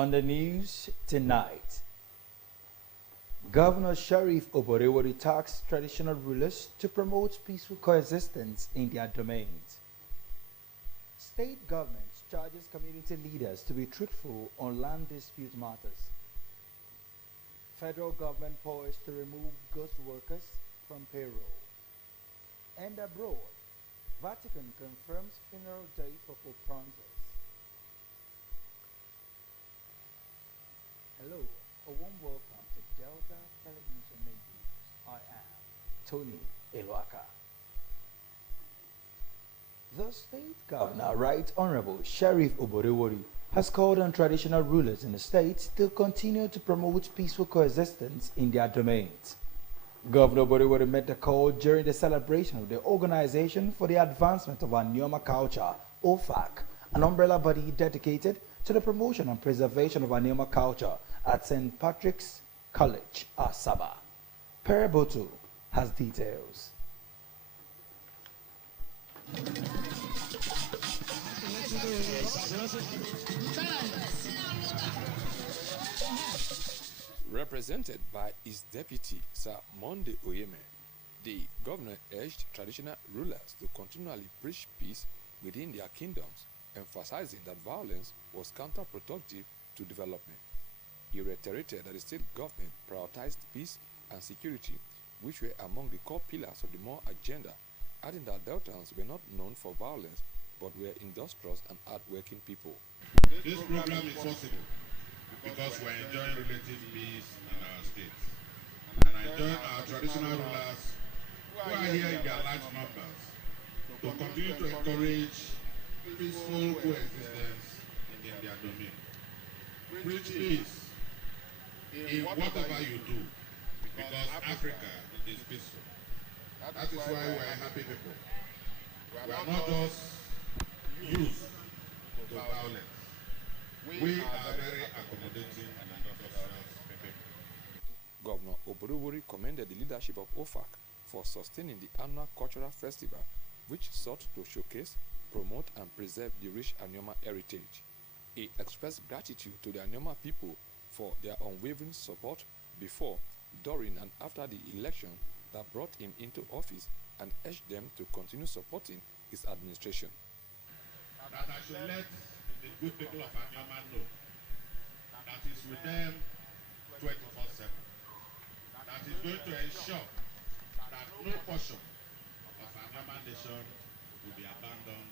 On the news tonight, Governor Sharif Oborewori tasked traditional rulers to promote peaceful coexistence in their domains. State government charges community leaders to be truthful on land dispute matters. Federal government poised to remove ghost workers from payroll. And abroad, Vatican confirms funeral date for Pope Francis. Hello, a warm welcome to Delta Television News. I am Tony Elwaka. The state governor, Right Honorable Sharif Oborewori, has called on traditional rulers in the state to continue to promote peaceful coexistence in their domains. Governor Oborewori made the call during the celebration of the Organization for the Advancement of Anioma Culture, OFAC, an umbrella body dedicated to the promotion and preservation of Anioma culture at St. Patrick's College, Asaba. Perebotu has details. Represented by his deputy, Sir Monday Oyeme, the governor urged traditional rulers to continually preach peace within their kingdoms, emphasizing that violence was counterproductive to development. He reiterated that the state government prioritized peace and security, which were among the core pillars of the More agenda, adding that Deltans were not known for violence but were industrious and hard-working people. This program is possible because we're enjoying relative peace in our states. And I join our traditional rulers who are here in their large numbers to continue to encourage peaceful coexistence in their domain. Preach peace in whatever you do because Africa is peaceful. That is why we're a happy people. We are not just used to violence. We are very accommodating and industrious people. Governor Oborewori commended the leadership of OFAC for sustaining the annual cultural festival, which sought to showcase, promote, and preserve the rich Anioma heritage. He expressed gratitude to the Anioma people for their unwavering support before, during, and after the election that brought him into office, and urged them to continue supporting his administration. That I should let the good people of Anioma know that is with them 24/7. That is going to ensure that no portion of Anioma nation will be abandoned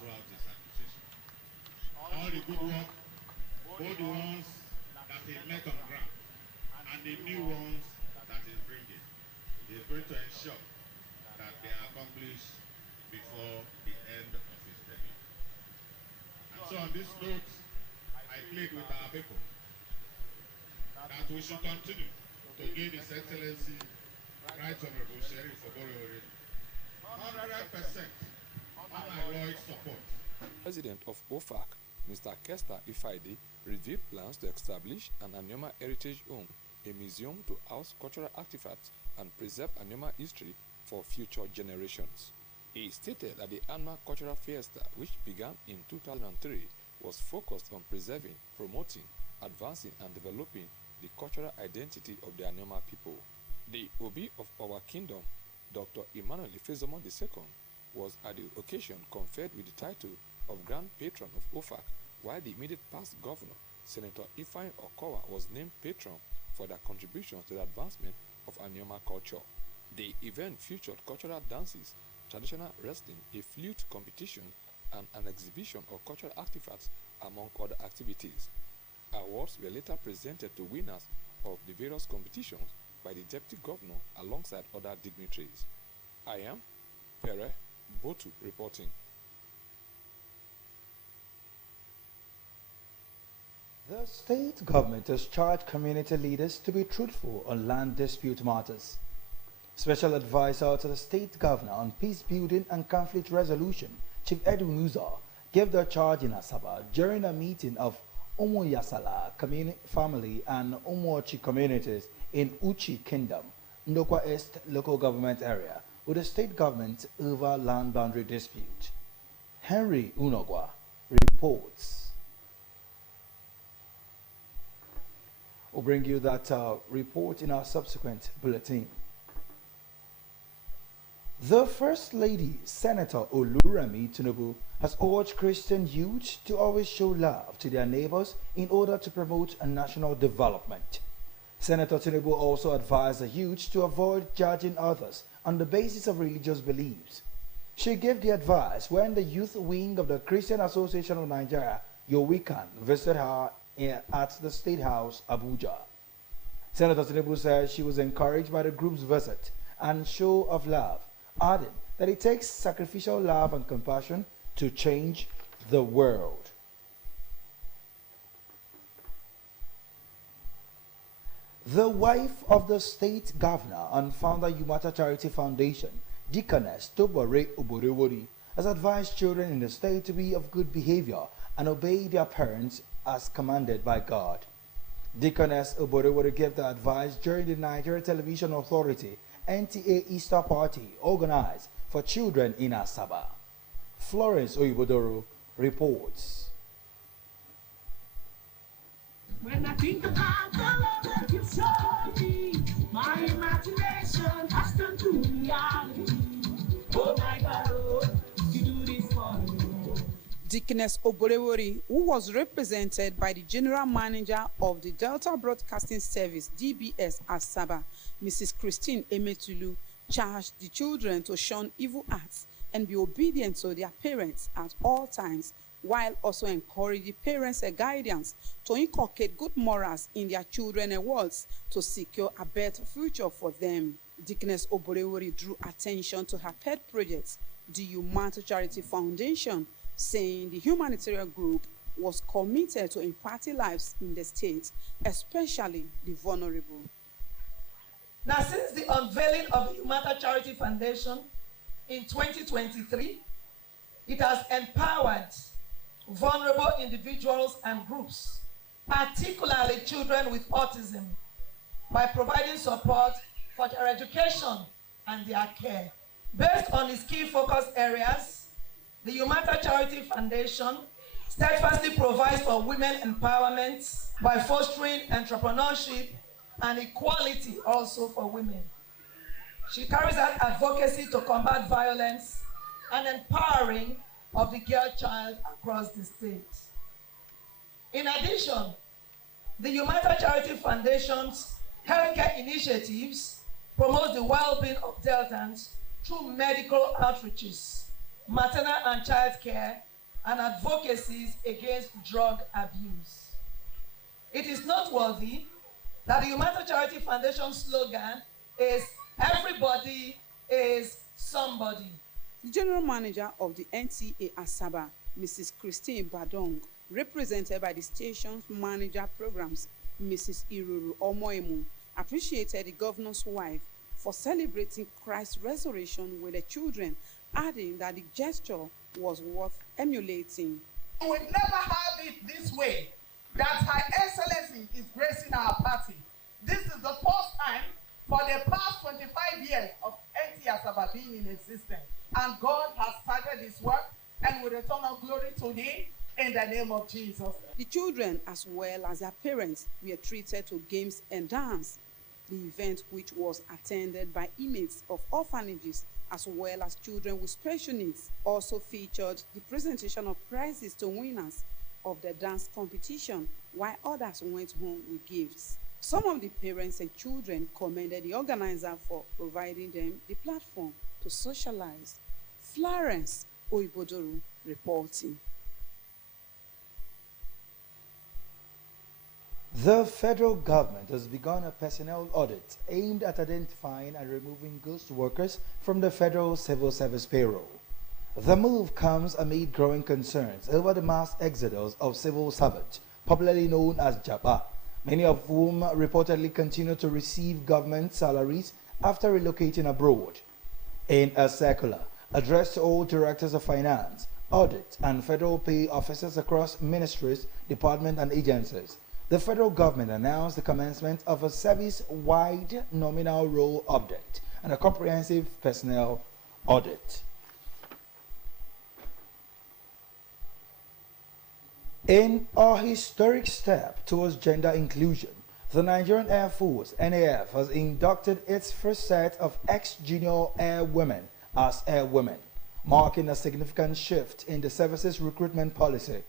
throughout this administration. All the good work, both the ones that he met on ground and the new ones that he's bringing, is going to ensure that they are accomplished before the end of his tenure. And so on this note, I plead with our people that we should continue to give His Excellency Right Honorable Sharif Oborewori 100% unalloyed support. President of OFAC, Mr. Kester Ifaide, revealed plans to establish an Anioma Heritage Home, a museum to house cultural artifacts and preserve Anioma history for future generations. He stated that the annual cultural fiesta, which began in 2003, was focused on preserving, promoting, advancing, and developing the cultural identity of the Anioma people. The Obi of our kingdom, Dr. Emmanuel Ifezomo II, was at the occasion conferred with the title of Grand Patron of OFAC, while the immediate past governor, Senator Ifeanyi Okowa, was named patron for their contributions to the advancement of Anioma culture. The event featured cultural dances, traditional wrestling, a flute competition, and an exhibition of cultural artifacts, among other activities. Awards were later presented to winners of the various competitions by the deputy governor alongside other dignitaries. I am Pere Botu reporting. The state government has charged community leaders to be truthful on land dispute matters. Special advisor to the state governor on peace building and conflict resolution, Chief Edwin Uzo, gave the charge in Asaba during a meeting of Yasala family and Umuochi communities in Uchi Kingdom, Ndokwa East local government area, with the state government over land boundary dispute. Henry Unogwa reports. We'll bring you that report in our subsequent bulletin. The First Lady, Senator Oluremi Tinubu, has urged Christian youth to always show love to their neighbors in order to promote a national development. Senator Tinubu also advised the youth to avoid judging others on the basis of religious beliefs. She gave the advice when the youth wing of the Christian Association of Nigeria, Yowikan, visited her at the State House, Abuja. Senator Tinubu said she was encouraged by the group's visit and show of love, adding that it takes sacrificial love and compassion to change the world. The wife of the state governor and founder Yumata Charity Foundation, Deaconess Tobore Oborewori, has advised children in the state to be of good behavior and obey their parents as commanded by God. Deaconess Oborewori gave the advice during the Nigeria Television Authority NTA Easter Party organized for children in Asaba. Florence Oyibodoro reports. When I think about the love that you showed me, my imagination has turned to reality. Oh my God, oh, you do this for me. Deaconess Oborewori, who was represented by the General Manager of the Delta Broadcasting Service, DBS Asaba, Mrs. Christine Emetulu, charged the children to shun evil acts and be obedient to their parents at all times, while also encouraging parents and guardians to inculcate good morals in their children and worlds to secure a better future for them. Deaconess Oborewori drew attention to her pet project, the Yumata Charity Foundation, saying the humanitarian group was committed to imparting lives in the state, especially the vulnerable. Now, since the unveiling of the Yumata Charity Foundation in 2023, it has empowered vulnerable individuals and groups, particularly children with autism, by providing support for their education and their care. Based on its key focus areas, the Yumata Charity Foundation steadfastly provides for women empowerment by fostering entrepreneurship and equality also for women. She carries out advocacy to combat violence and empowering of the girl child across the state. In addition, the Yumata Charity Foundation's healthcare initiatives promote the well-being of Deltans through medical outreaches, maternal and child care, and advocacies against drug abuse. It is noteworthy that the Yumata Charity Foundation slogan is "Everybody is somebody." The General Manager of the NTA Asaba, Mrs. Christine Badong, represented by the station's manager programs, Mrs. Iruru Omoemu, appreciated the governor's wife for celebrating Christ's resurrection with the children, adding that the gesture was worth emulating. We've never had it this way, that Her Excellency is gracing our party. This is the first time for the past 25 years of NTA Asaba being in existence. And God has started his work, and we return our glory to him in the name of Jesus. The children, as well as their parents, were treated to games and dance. The event, which was attended by inmates of orphanages as well as children with special needs, also featured the presentation of prizes to winners of the dance competition, while others went home with gifts. Some of the parents and children commended the organizer for providing them the platform to socialize. Florence Oyibodoro reporting. The federal government has begun a personnel audit aimed at identifying and removing ghost workers from the federal civil service payroll. The move comes amid growing concerns over the mass exodus of civil servants, popularly known as Jaba, many of whom reportedly continue to receive government salaries after relocating abroad. In a circular addressed to all directors of finance, audit, and federal pay officers across ministries, departments, and agencies, the federal government announced the commencement of a service-wide nominal role update and a comprehensive personnel audit. In a historic step towards gender inclusion, The Nigerian Air Force, NAF, has inducted its first set of ex-junior airwomen as airwomen, marking a significant shift in the service's recruitment policy.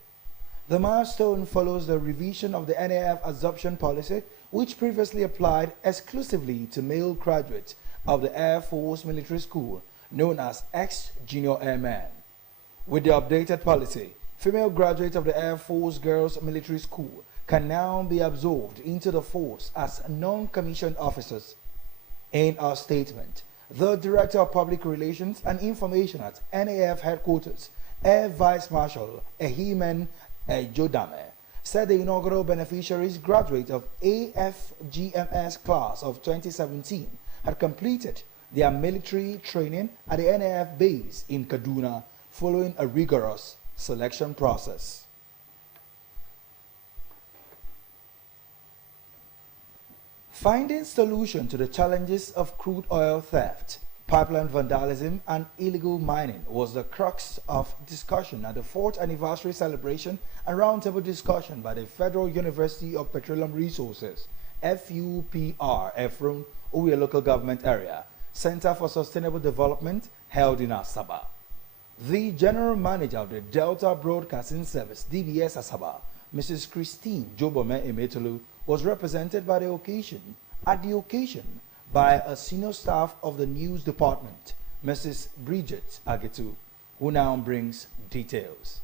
The milestone follows the revision of the NAF adoption policy, which previously applied exclusively to male graduates of the Air Force Military School, known as ex-junior airmen. With the updated policy, female graduates of the Air Force Girls Military School can now be absorbed into the force as non-commissioned officers. In a statement, the Director of Public Relations and Information at NAF Headquarters, Air Vice Marshal Ehimen Ejodame, said the inaugural beneficiaries graduate of AFGMS class of 2017 had completed their military training at the NAF base in Kaduna following a rigorous selection process. Finding solution to the challenges of crude oil theft, pipeline vandalism, and illegal mining was the crux of discussion at the 4th anniversary celebration and roundtable discussion by the Federal University of Petroleum Resources, FUPR, Efron, Uwe Local Government Area, Center for Sustainable Development, held in Asaba. The General Manager of the Delta Broadcasting Service, DBS Asaba, Mrs. Christine Jobome Emetolu, was represented by the occasion by a senior staff of the news department, Mrs. Bridget Agetu, who now brings details.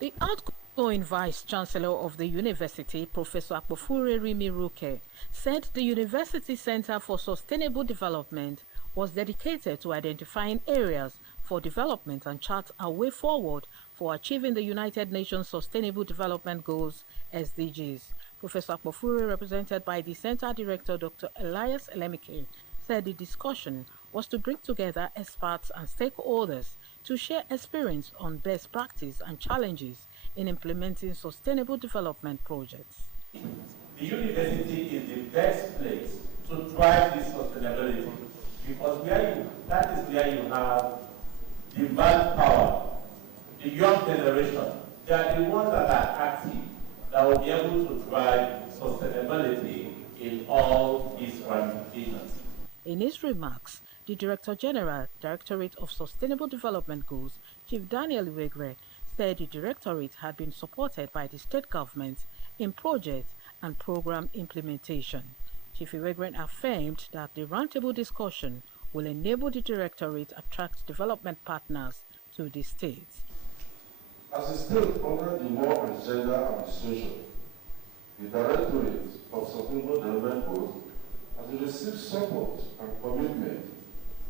The outgoing Vice Chancellor of the University, Professor Akpofure Rimi Ruke, said the University Center for Sustainable Development was dedicated to identifying areas for development and chart a way forward for achieving the United Nations Sustainable Development Goals, SDGs. Professor Akpofure, represented by the Center Director Dr. Elias Elemike, said the discussion was to bring together experts and stakeholders to share experience on best practice and challenges in implementing sustainable development projects. The university is the best place to drive this sustainability because that is where you have the manpower, the young generation. They are the ones that are active, that will be able to drive sustainability in all its ramifications. In his remarks, the Director General, Directorate of Sustainable Development Goals, Chief Daniel Iwegre, said the Directorate had been supported by the state government in project and program implementation. Chief Iwegre affirmed that the roundtable discussion will enable the Directorate attract development partners to the state. As a state under the War and Gender Administration, the Directorate of Sustainable Development Goals has received support and commitment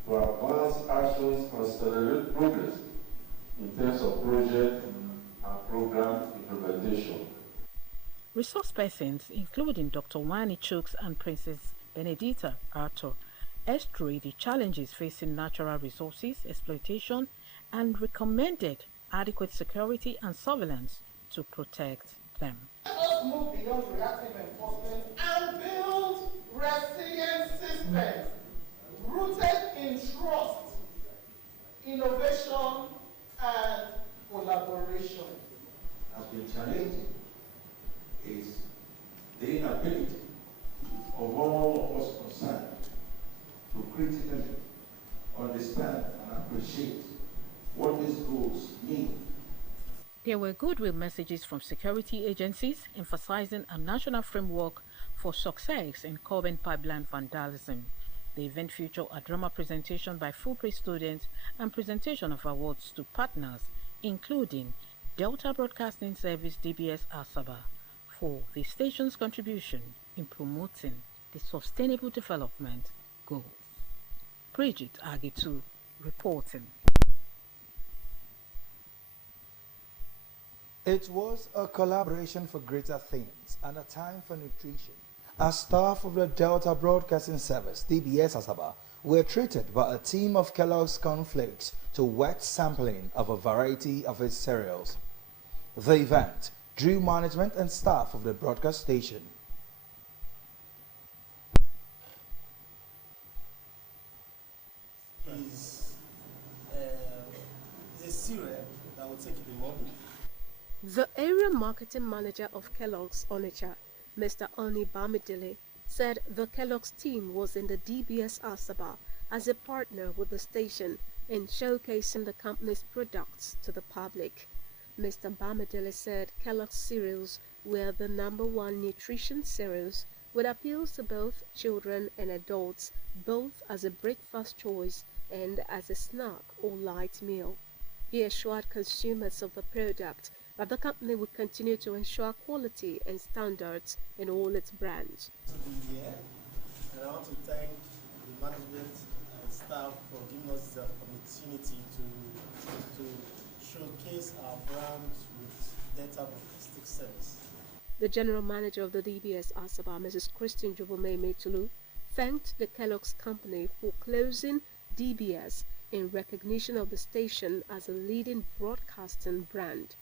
to advance actions and accelerate progress in terms of project and program implementation. Resource persons, including Dr. Wani Chooks and Princess Benedita Arthur, eschewed the challenges facing natural resources exploitation and recommended adequate security and surveillance to protect them. Let us move beyond reactive enforcement and build resilient systems rooted in trust, innovation, and collaboration. Has been challenging is the inability of all of us concerned to critically understand and appreciate what these goals mean. There were goodwill messages from security agencies emphasizing a national framework for success in curbing pipeline vandalism. The event featured a drama presentation by Fulbright students and presentation of awards to partners, including Delta Broadcasting Service DBS Asaba, for the station's contribution in promoting the sustainable development goals. Bridget Agetu reporting. It was a collaboration for greater things and a time for nutrition. As staff of the Delta Broadcasting Service, DBS Asaba, were treated by a team of Kellogg's cornflakes to wet sampling of a variety of its cereals. The event drew management and staff of the broadcast station. Is a cereal that will take in the morning The area marketing manager of Kellogg's Onitsha, Mr. Oni Bamidele, said the Kellogg's team was in the DBS Asaba as a partner with the station in showcasing the company's products to the public. Mr. Bamidele said Kellogg's cereals were the #1 nutrition cereals with appeals to both children and adults, both as a breakfast choice and as a snack or light meal. He assured consumers of the product that the company would continue to ensure quality and standards in all its brands. And I want to thank the management and staff for giving us the opportunity to showcase our brand with Delta Broadcasting Service. The general manager of the DBS Asaba, Mrs. Christine Jubome Metulu, thanked the Kellogg's company for closing DBS in recognition of the station as a leading broadcasting brand.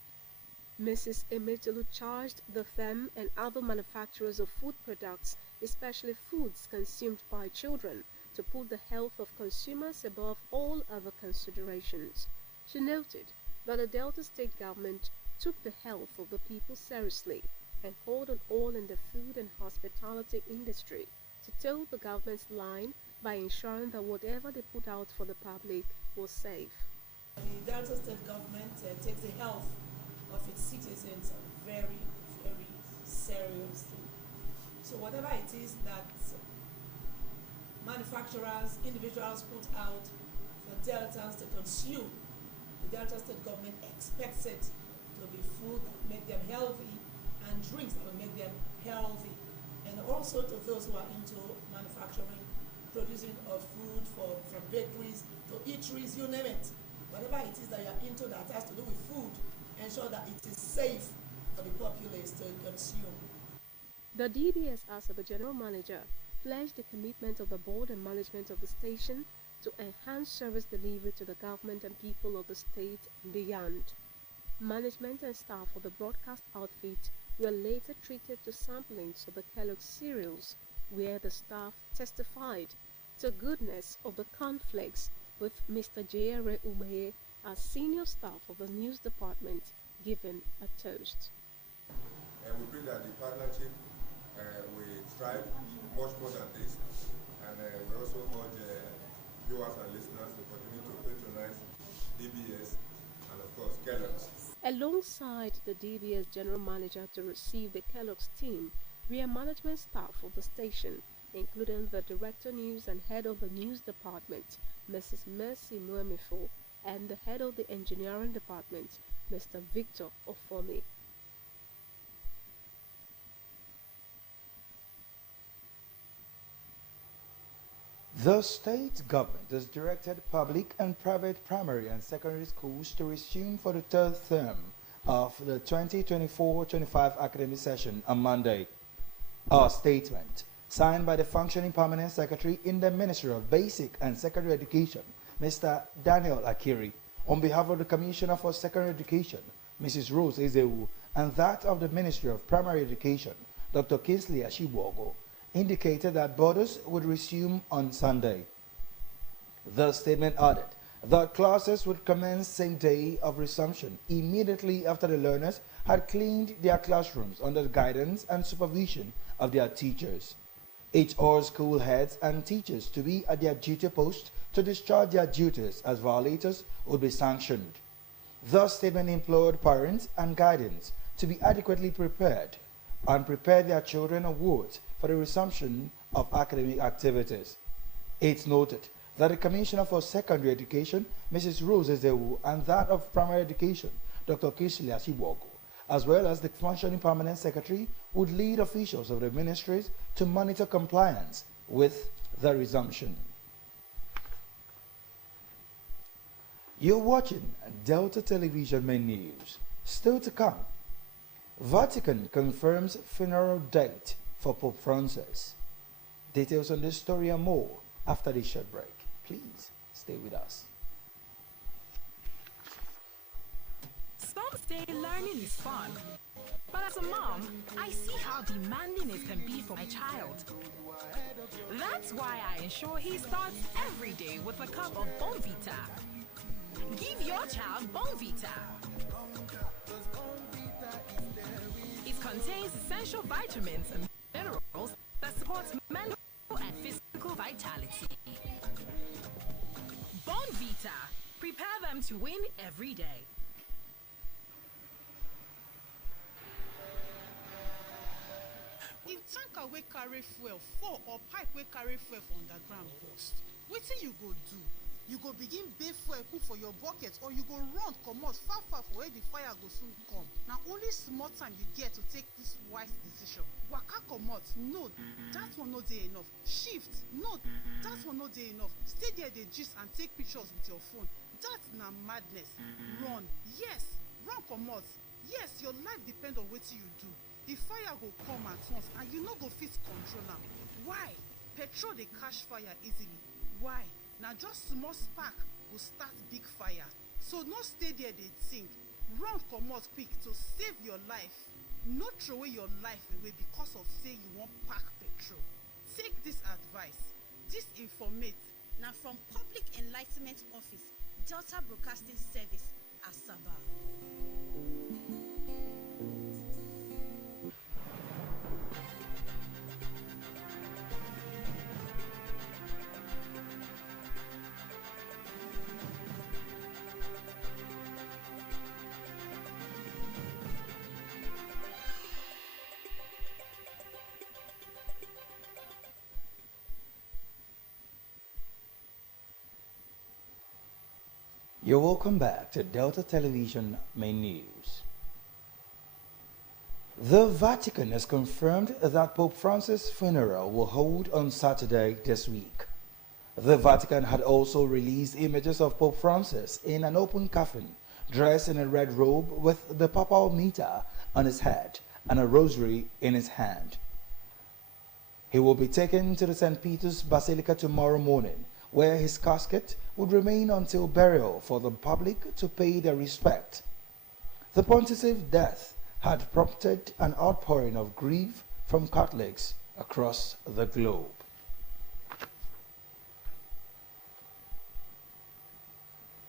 Mrs. Emetulu charged the firm and other manufacturers of food products, especially foods consumed by children, to put the health of consumers above all other considerations. She noted that the Delta State government took the health of the people seriously and called on all in the food and hospitality industry to toe the government's line by ensuring that whatever they put out for the public was safe. The Delta State government takes the health of its citizens very, very seriously. So whatever it is that manufacturers, individuals put out for Deltas to consume, the Delta State government expects it to be food that will make them healthy and drinks that will make them healthy. And also to those who are into manufacturing, producing of food from bakeries to eateries, you name it. Whatever it is that you are into that has to do with food, ensure that it is safe for the populace to consume. The DBS Asaba general manager pledged the commitment of the board and management of the station to enhance service delivery to the government and people of the state and beyond. Management and staff of the broadcast outfit were later treated to samplings of the Kellogg's cereals, where the staff testified to goodness of the cornflakes, with Mr. J.R. Umeye as senior staff of the news department given a toast. And we pray that the partnership will thrive much more than this, and we also urge viewers and listeners to continue to patronize DBS and of course Kellogg's. Alongside the DBS general manager to receive the Kellogg's team were management staff of the station, including the director news and head of the news department, Mrs. Mercy Muemifo, and the head of the engineering department, Mr. Victor Ofomi. The state government has directed public and private primary and secondary schools to resume for the third term of the 2024-25 academic session on Monday. A statement signed by the functioning permanent secretary in the Ministry of Basic and Secondary Education, Mr. Daniel Akiri, on behalf of the Commissioner for Secondary Education, Mrs. Rose Ezewu, and that of the Ministry of Primary Education, Dr. Kingsley Ashiwogo, indicated that borders would resume on Sunday. The statement added that classes would commence same day of resumption immediately after the learners had cleaned their classrooms under the guidance and supervision of their teachers. It urged school heads and teachers to be at their duty post to discharge their duties, as violators would be sanctioned. The statement implored parents and guardians to be adequately prepared and prepare their children of wards for the resumption of academic activities. It noted that the Commissioner for Secondary Education, Mrs. Rose Ezewu, and that of Primary Education, Dr. Kingsley Ashiwogo, as well as the functioning permanent secretary, would lead officials of the ministries to monitor compliance with the resumption. You're watching Delta Television Main News. Still to come, Vatican confirms funeral date for Pope Francis. Details on this story and more after this short break. Please stay with us. Some say learning is fun, but as a mom, I see how demanding it can be for my child. That's why I ensure he starts every day with a cup of Bonvita. Give your child Bonvita. It contains essential vitamins and minerals that support mental and physical vitality. Bonvita. Prepare them to win every day. If tanker wey carry fuel fall or pipe wey carry fuel for underground burst, wetin you go do? You go begin bail fuel put for your bucket, or you go run comot far far for where the fire go soon come. Na only small time you get to take this wise decision. Waka comot, no, that one no dey enough. Shift, no, that one no dey enough. Stay there dey gist and take pictures with your phone. That na madness. Run, yes, run comot. Yes, your life depend on wetin you do. The fire go come at once and you no go fit control am. Why? Petrol dey catch fire easily. Why? Na just small spark go start big fire. So no stay there dey think. Run comot quick to save your life. No throway your life away because of say you wan pack petrol. Take this advice. This informate na from Public Enlightenment Office, Delta Broadcasting Service, Asaba. You're welcome back to Delta Television Main News. The Vatican has confirmed that Pope Francis' funeral will hold on Saturday this week. The Vatican had also released images of Pope Francis in an open coffin, dressed in a red robe with the papal mitre on his head and a rosary in his hand. He will be taken to the St. Peter's Basilica tomorrow morning, where his casket would remain until burial for the public to pay their respect. The pontiff's death had prompted an outpouring of grief from Catholics across the globe.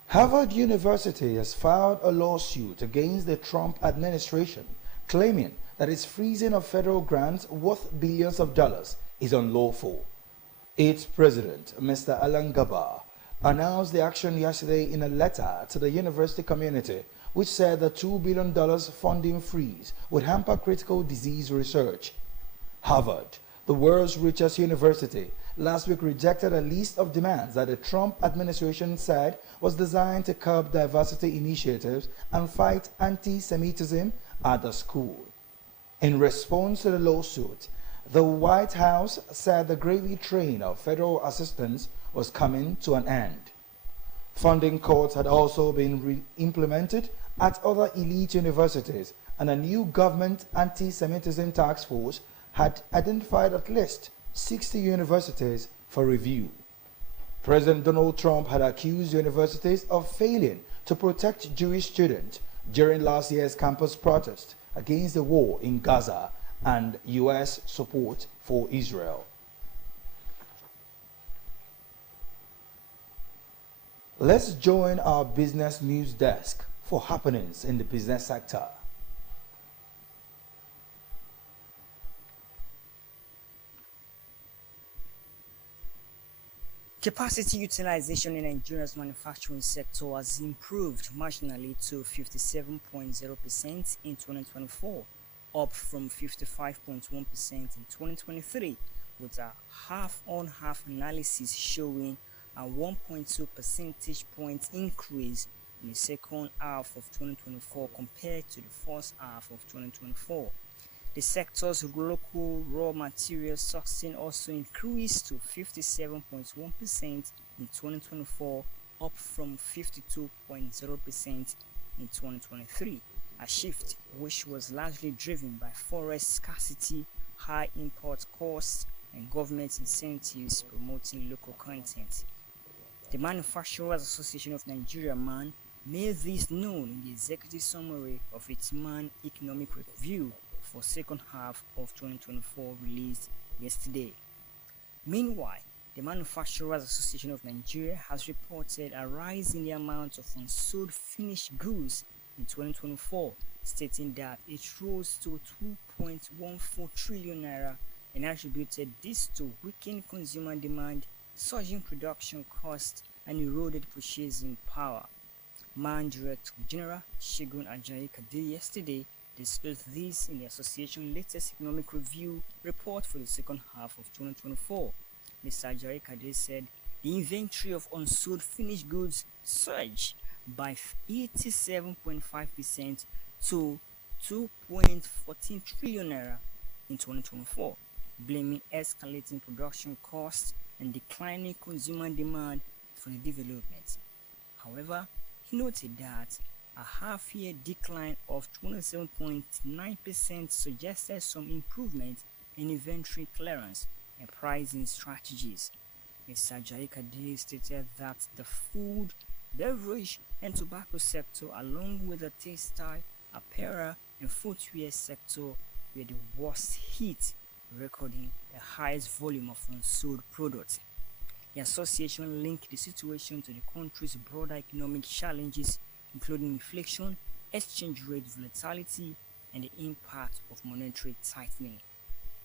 Harvard University has filed a lawsuit against the Trump administration, claiming that its freezing of federal grants worth billions of dollars is unlawful. Its president, Mr. Alan Gabar, announced the action yesterday in a letter to the university community, which said the $2 billion funding freeze would hamper critical disease research. Harvard, the world's richest university, last week rejected a list of demands that the Trump administration said was designed to curb diversity initiatives and fight anti-Semitism at the school. In response to the lawsuit, the White House said the gravy train of federal assistance was coming to an end. Funding cuts had also been implemented at other elite universities, and a new government anti-Semitism task force had identified at least 60 universities for review. President Donald Trump had accused universities of failing to protect Jewish students during last year's campus protest against the war in Gaza and U.S. support for Israel. Let's join our business news desk for happenings in the business sector. Capacity utilization in Nigeria's manufacturing sector has improved marginally to 57.0% in 2024, up from 55.1% in 2023, with a half-on-half analysis showing a 1.2 percentage point increase in the second half of 2024 compared to the first half of 2024. The sector's local raw material sourcing also increased to 57.1% in 2024, up from 52.0% in 2023, a shift which was largely driven by forest scarcity, high import costs, and government incentives promoting local content. The Manufacturers Association of Nigeria (MAN) made this known in the executive summary of its MAN Economic Review for second half of 2024 released yesterday. Meanwhile, the Manufacturers Association of Nigeria has reported a rise in the amount of unsold finished goods in 2024, stating that it rose to 2.14 trillion naira and attributed this to weakened consumer demand, surging production costs, and eroded purchasing power. MAN Director General Segun Ajayi Kade yesterday disclosed this in the association's latest economic review report for the second half of 2024. Mr. Ajayi Kade said the inventory of unsold finished goods surged by 87.5% to 2.14 trillion naira in 2024, blaming escalating production costs and declining consumer demand for the development. However, he noted that a half-year decline of 27.9% suggested some improvement in inventory clearance and pricing strategies. Mr. Ajayi Kade stated that the food, beverage, and tobacco sector, along with the textile, apparel, and footwear sector, were the worst hit, recording the highest volume of unsold products. The association linked the situation to the country's broader economic challenges, including inflation, exchange rate volatility, and the impact of monetary tightening.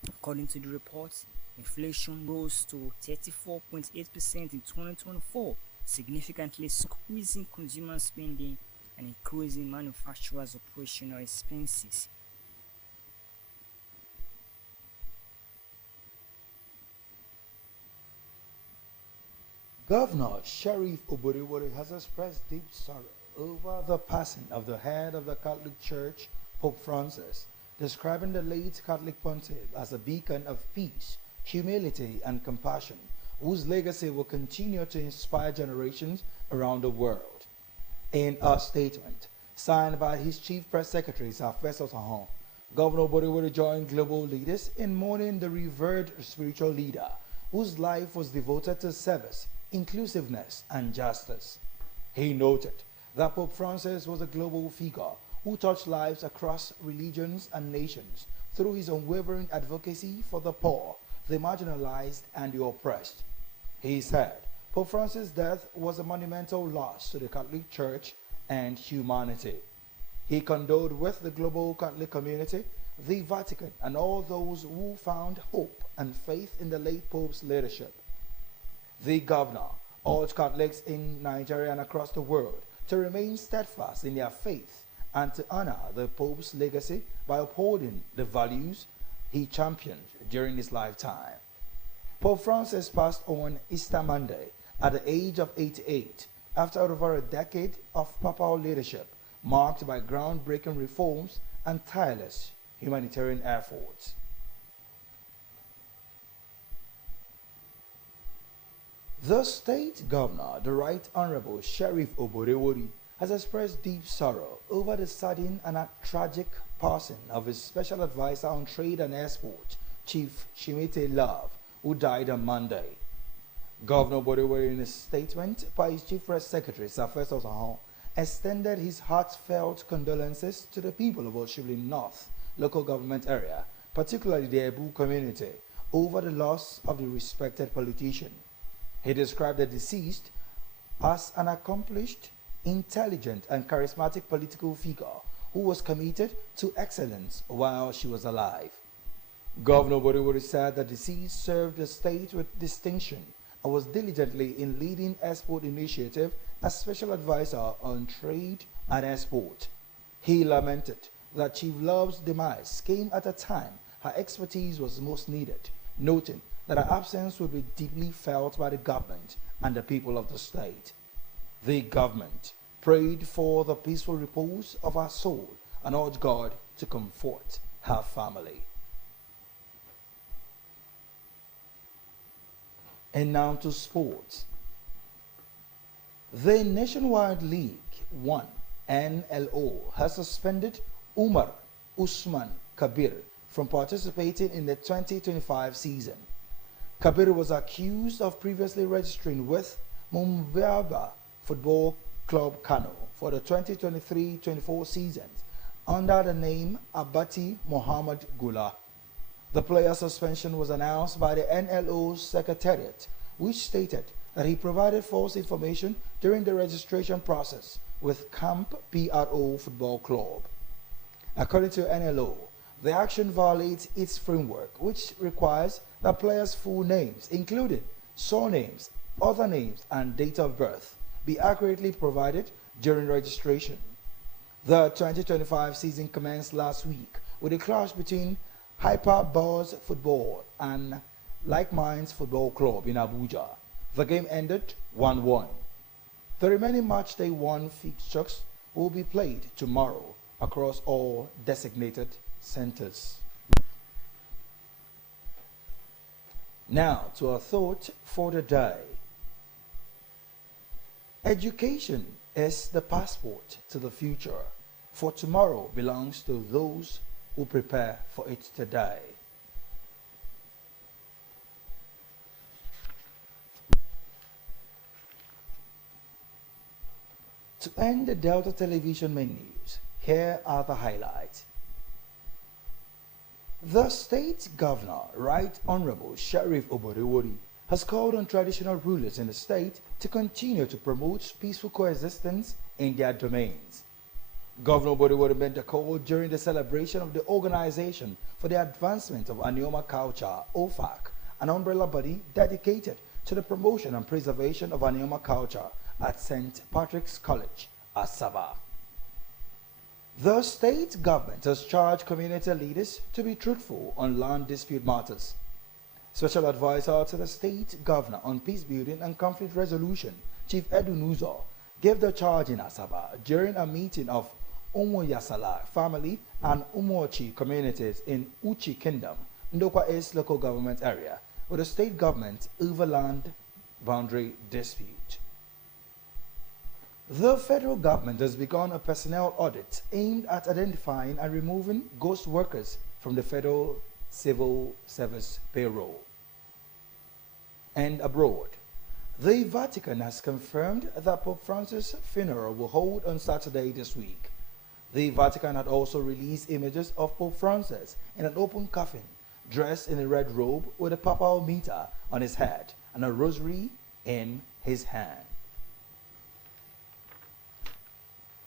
According to the report, inflation rose to 34.8% in 2024, significantly squeezing consumer spending and increasing manufacturers' operational expenses. Governor Sheriff Oborevwori has expressed deep sorrow over the passing of the head of the Catholic Church, Pope Francis, describing the late Catholic pontiff as a beacon of peace, humility, and compassion, whose legacy will continue to inspire generations around the world. In a statement signed by his chief press secretary, Sir Festus Ahon, Governor Oborevwori joined global leaders in mourning the revered spiritual leader, whose life was devoted to service, inclusiveness, and justice. He noted that Pope Francis was a global figure who touched lives across religions and nations through his unwavering advocacy for the poor, the marginalized, and the oppressed. He said Pope Francis' death was a monumental loss to the Catholic Church and humanity. He condoled with the global Catholic community, the Vatican, and all those who found hope and faith in the late Pope's leadership. The governor urged Catholics in Nigeria and across the world to remain steadfast in their faith and to honor the Pope's legacy by upholding the values he championed during his lifetime. Pope Francis passed on Easter Monday at the age of 88 after over a decade of papal leadership marked by groundbreaking reforms and tireless humanitarian efforts. The state governor, the Right Honorable Sheriff Oborevwori, has expressed deep sorrow over the sudden and tragic passing of his special advisor on trade and export, Chief Shimete Love, who died on Monday. Governor Oborevwori, in a statement by his chief press secretary, Sir Festus Ahon, extended his heartfelt condolences to the people of Oshibli North local government area, particularly the Ebu community, over the loss of the respected politician. He described the deceased as an accomplished, intelligent, and charismatic political figure who was committed to excellence while she was alive. Governor Oborevwori said the deceased served the state with distinction and was diligently in leading export initiative as special advisor on trade and export. He lamented that Chief Love's demise came at a time her expertise was most needed, noting that her absence would be deeply felt by the government and the people of the state. The government prayed for the peaceful repose of her soul and urged God to comfort her family. And now to sports. The Nationwide League 1 NLO has suspended Umar Usman Kabir from participating in the 2025 season. Kabir was accused of previously registering with Mumbai Football Club Kano for the 2023-24 seasons under the name Abati Muhammad Gula. The player's suspension was announced by the NLO's secretariat, which stated that he provided false information during the registration process, with Camp PRO Football Club. According to NLO, the action violates its framework, which requires that players' full names, including surnames, other names, and date of birth, be accurately provided during registration. The 2025 season commenced last week with a clash between Hyper Bars Football and Like Minds Football Club in Abuja. The game ended 1-1. The remaining match day 1 fixtures will be played tomorrow across all designated centers. Now to our thought for the day. Education is the passport to the future, for tomorrow belongs to those who prepare for it today. To end the Delta Television main news, here are the highlights. The state governor, Right Honorable Sheriff Oborewori, has called on traditional rulers in the state to continue to promote peaceful coexistence in their domains. Governor Oborewori made the call during the celebration of the Organization for the Advancement of Anioma Culture, OFAC, an umbrella body dedicated to the promotion and preservation of Anioma culture at St. Patrick's College, Asaba. The state government has charged community leaders to be truthful on land dispute matters. Special Advisor to the state governor on peace building and conflict resolution, Chief Edu Nuzo, gave the charge in Asaba during a meeting of Umu-Yasala family and Umuochi communities in Uchi Kingdom, Ndokwa East local government area, with the state government over land boundary dispute. The federal government has begun a personnel audit aimed at identifying and removing ghost workers from the federal civil service payroll. And abroad, the Vatican has confirmed that Pope Francis' funeral will hold on Saturday this week. The Vatican had also released images of Pope Francis in an open coffin, dressed in a red robe with a papal mitre on his head and a rosary in his hand.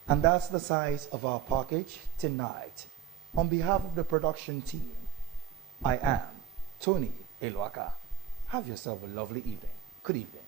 And that's the size of our package tonight. On behalf of the production team, I am Tony Elwaka. Have yourself a lovely evening. Good evening.